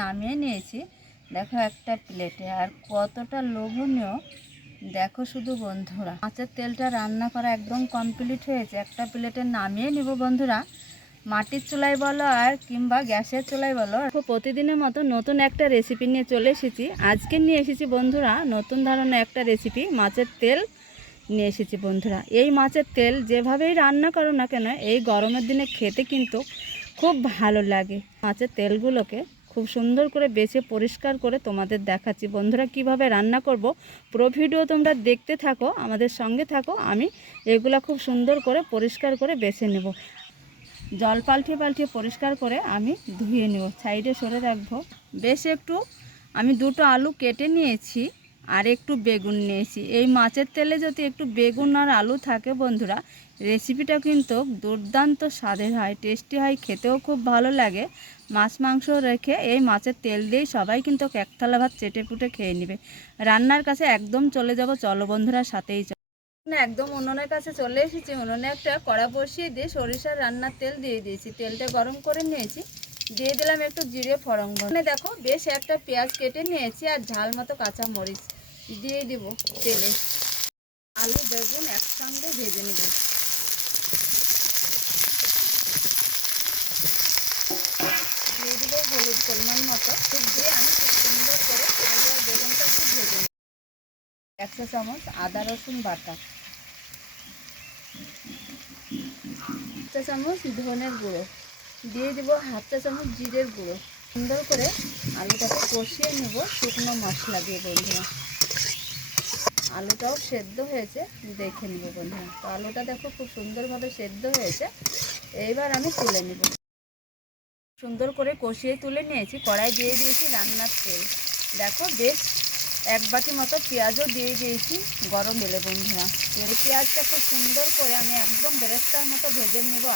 নামিয়ে নিয়েছি দেখো একটা প্লেটে। আর কতটা লোভনীয় দেখো শুধু বন্ধুরা। মাছের তেলটা রান্না করা একদম কমপ্লিট হয়েছে। একটা প্লেটে নামিয়ে নিব বন্ধুরা। মাটির চুলায় বলো আর কিংবা গ্যাসের চুলায় বলো, প্রতিদিনের মতো নতুন একটা রেসিপি নিয়ে চলে এসেছি। আজকে নিয়ে এসেছি বন্ধুরা নতুন ধরনের একটা রেসিপি, মাছের তেল নিয়ে এসেছি বন্ধুরা। এই মাছের তেল যেভাবেই রান্না করো না কেন এই গরমের দিনে খেতে কিন্তু খুব ভালো লাগে। মাছের তেলগুলোকে খুব সুন্দর করে বেছে পরিষ্কার করে তোমাদের দেখাচ্ছি বন্ধুরা কিভাবে রান্না করব। পুরো ভিডিও তোমরা দেখতে থাকো, আমাদের সঙ্গে থাকো। আমি এগুলা খুব সুন্দর করে পরিষ্কার করে বেছে নেব। জল পাল্টিয়ে পরিষ্কার করে আমি ধুয়ে নেব, সাইডে সরে রাখবো। বেশ একটু আমি দুটো আলু কেটে নিয়েছি আর একটু বেগুন নিয়েছি। এই মাছের তেলে যদি একটু বেগুন আর আলু থাকে বন্ধুরা, রেসিপিটা কিন্তু দুর্দান্ত স্বাদের হয়, টেস্টি হয়, খেতেও খুব ভালো লাগে। মাছ মাংস রেখে এই মাছের তেল দিয়েই সবাই কিন্তু এক থালা ভাত চেটে পুটে খেয়ে নেবে। রান্নার কাছে একদম চলে যাব, চলো বন্ধুরা সাথেই না। একদম উনুনের কাছে চলে এসেছি। উনুনে একটা কড়া বসিয়ে দিয়ে সরিষার রান্নার তেল দিয়ে দিয়েছি। তেলটা গরম করে নিয়েছি, দিয়ে দিলাম একটু জিরে ফোড়ন। দেখো বেশ একটা পেঁয়াজ কেটে নিয়েছি আর ঝাল মতো কাঁচা মরিচ দিয়ে দিব তেলে। আলু বেগুন একসঙ্গে ভেজে নেব। দিয়ে দিব হলুদ পরিমাণ মতো, দিয়ে আমি খুব সুন্দর করে আলু আর বেগুনটা একটু ভেজে নেব। 100 চামচ আদা রসুন বাটা, 1 চা চামচ ধনের গুঁড়ো, দিয়ে দেবো 1/2 চা চামচ জিরের গুঁড়ো। সুন্দর করে আলুটাকে কষিয়ে নেব শুকনো মশলা দিয়ে বন্ধুরা। আলুটাও সেদ্ধ হয়েছে দেখে নেব বন্ধুরা। তো আলুটা দেখো খুব সুন্দরভাবে সেদ্ধ হয়েছে। এইবার আমি তুলে নেব। সুন্দর করে কষিয়ে তুলে নিয়েছি। কড়াই দিয়ে দিয়েছি রান্নার তেল। দেখো বেশ 1 বাটি মতো পেঁয়াজও দিয়ে দিয়েছি গরম তেলে বন্ধুরা। তেল পেঁয়াজটা খুব সুন্দর করে আমি একদম বেরেস্তার মতো ভেজে নেব।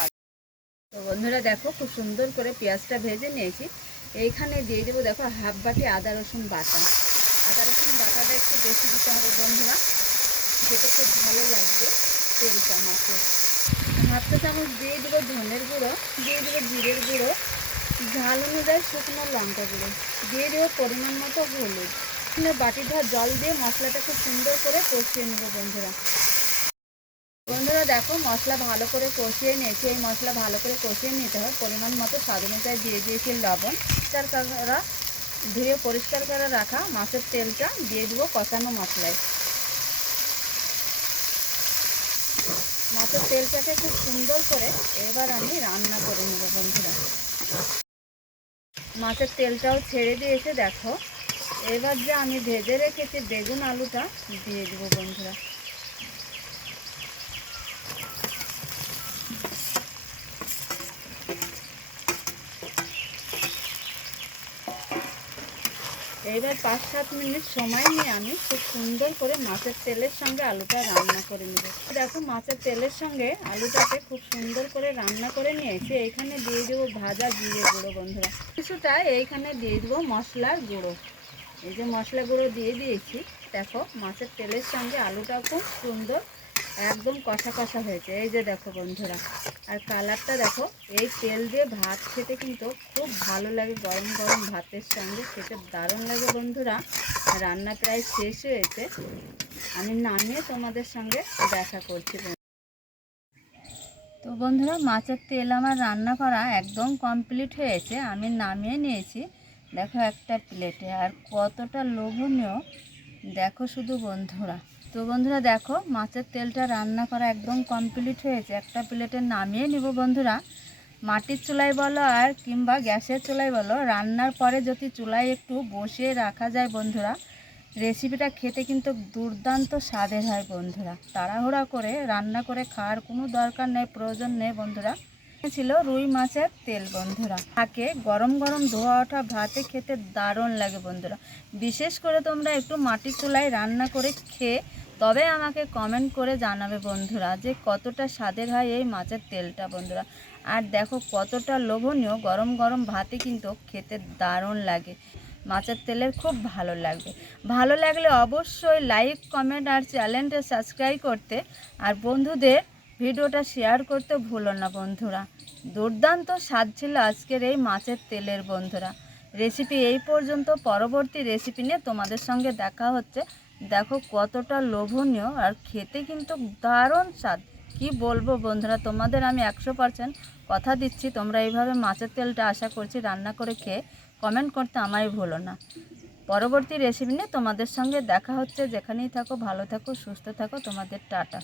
তো বন্ধুরা দেখো খুব সুন্দর করে পেঁয়াজটা ভেজে নিয়েছি। এইখানে দিয়ে দেবো দেখো 1/2 বাটি আদা রসুন বাটা। আদা রসুন বাটাটা একটু বেশি দিতে হবে বন্ধুরা, খেতে খুব ভালো লাগবে তেলটা মাছের। 1/2 চা চামচ দিয়ে দেবো ধনের গুঁড়ো, দিয়ে দেবো জিরের গুঁড়ো, ঝাল অনুযায়ী শুকনো লঙ্কা গুঁড়ো, দিয়ে দেবো পরিমাণ মতো হলুদ। বাটি ধোয়া জল দিয়ে মশলাটা খুব সুন্দর করে কষিয়ে নেবো বন্ধুরা। বন্ধুরা দেখো মশলা ভালো করে কষিয়ে নিয়েছি। এই মশলা ভালো করে কষিয়ে নিতে হয়। পরিমাণ মতো স্বাদ অনুযায়ী দিয়ে দিয়েছি লবণ। ধুয়ে পরিষ্কার করে রাখা মাছের তেলটা দিয়ে দেবো কষানো মশলায়। মাছের তেলটাকে খুব সুন্দর করে এবার আমি রান্না করে নেব বন্ধুরা। মাছের তেলটাও ছেড়ে দিয়েছে দেখো। এবার যে আমি ভেজে রেখেছি বেগুন আলুটা দিয়ে দেবো বন্ধুরা। এইবার 5-7 মিনিট সময় নিয়ে আমি খুব সুন্দর করে মাছের তেলের সঙ্গে আলুটা রান্না করে নেব। দেখো মাছের তেলের সঙ্গে আলুটাকে খুব সুন্দর করে রান্না করে নিয়েছি। এইখানে দিয়ে দেবো ভাজা জিরে গুঁড়ো বন্ধুরা। কিছুটা এইখানে দিয়ে দেবো মশলার গুঁড়ো। এই যে মশলা গুঁড়ো দিয়ে দিয়েছি। দেখো মাছের তেলের সঙ্গে আলুটা খুব সুন্দর একদম কষা কষা হয়েছে। এই যে দেখো বন্ধুরা, আর কালারটা দেখো। এই তেল দিয়ে ভাত খেতে কিন্তু খুব ভালো লাগে, গরম গরম ভাতের সঙ্গে খেতে দারুণ লাগে বন্ধুরা। রান্না প্রায় শেষ হয়েছে, আমি নামিয়ে তোমাদের সঙ্গে দেখা করছি। তো বন্ধুরা মাছের তেল আমার রান্না করা একদম কমপ্লিট হয়েছে। আমি নামিয়ে নিয়েছি দেখো একটা প্লেটে। আর কতটা লোভনীয় দেখো শুধু বন্ধুরা। তো বন্ধুরা দেখো মাছের তেলটা রান্না করা একদম কমপ্লিট হয়েছে। একটা প্লেটে নামিয়ে নিব বন্ধুরা। মাটির চুলায় বলো আর কিংবা গ্যাসের চুলায় বলো, রান্নার পরে যদি চুলায় একটু বসিয়ে রাখা যায় বন্ধুরা, রেসিপিটা খেতে কিন্তু দুর্দান্ত স্বাদের হয় বন্ধুরা। তাড়াহুড়া করে রান্না করে খাওয়ার কোনো দরকার নেই, প্রয়োজন নেই বন্ধুরা। ছিল রুই মাছের তেল বন্ধুরা। থাকে গরম গরম ধোয়া ওঠা ভাতে খেতে দারুণ লাগে বন্ধুরা। বিশেষ করে তোমরা একটু মাটির চুলায় রান্না করে খেয়ে তবে আমাকে কমেন্ট করে জানাবে বন্ধুরা যে কতটা স্বাদের হয় এই মাছের তেলটা বন্ধুরা। আর দেখো কতটা লোভনীয়, গরম গরম ভাতে কিন্তু খেতে দারুণ লাগে। মাছের তেলের খুব ভালো লাগবে। ভালো লাগলে অবশ্যই লাইক কমেন্ট আর চ্যানেলটা সাবস্ক্রাইব করতে, আর বন্ধুদের ভিডিওটা শেয়ার করতে ভুলো না বন্ধুরা। দুর্দান্ত স্বাদ ছিল আজকের এই মাছের তেলের বন্ধুরা। রেসিপি এই পর্যন্ত। পরবর্তী রেসিপি নিয়ে তোমাদের সঙ্গে দেখা হচ্ছে। দেখো কতটা লোভনীয়, আর খেতে কিন্তু দারুণ স্বাদ। কি বলবো বন্ধুরা, তোমাদের আমি 100% কথা দিচ্ছি, তোমরা এইভাবে মাছের তেলটা আশা করছি রান্না করে খেয়ে কমেন্ট করতে আমায় ভুলো না। পরবর্তী রেসিপি নিয়ে তোমাদের সঙ্গে দেখা হচ্ছে। যেখানেই থাকো ভালো থাকো, সুস্থ থাকো, তোমাদের টাটা।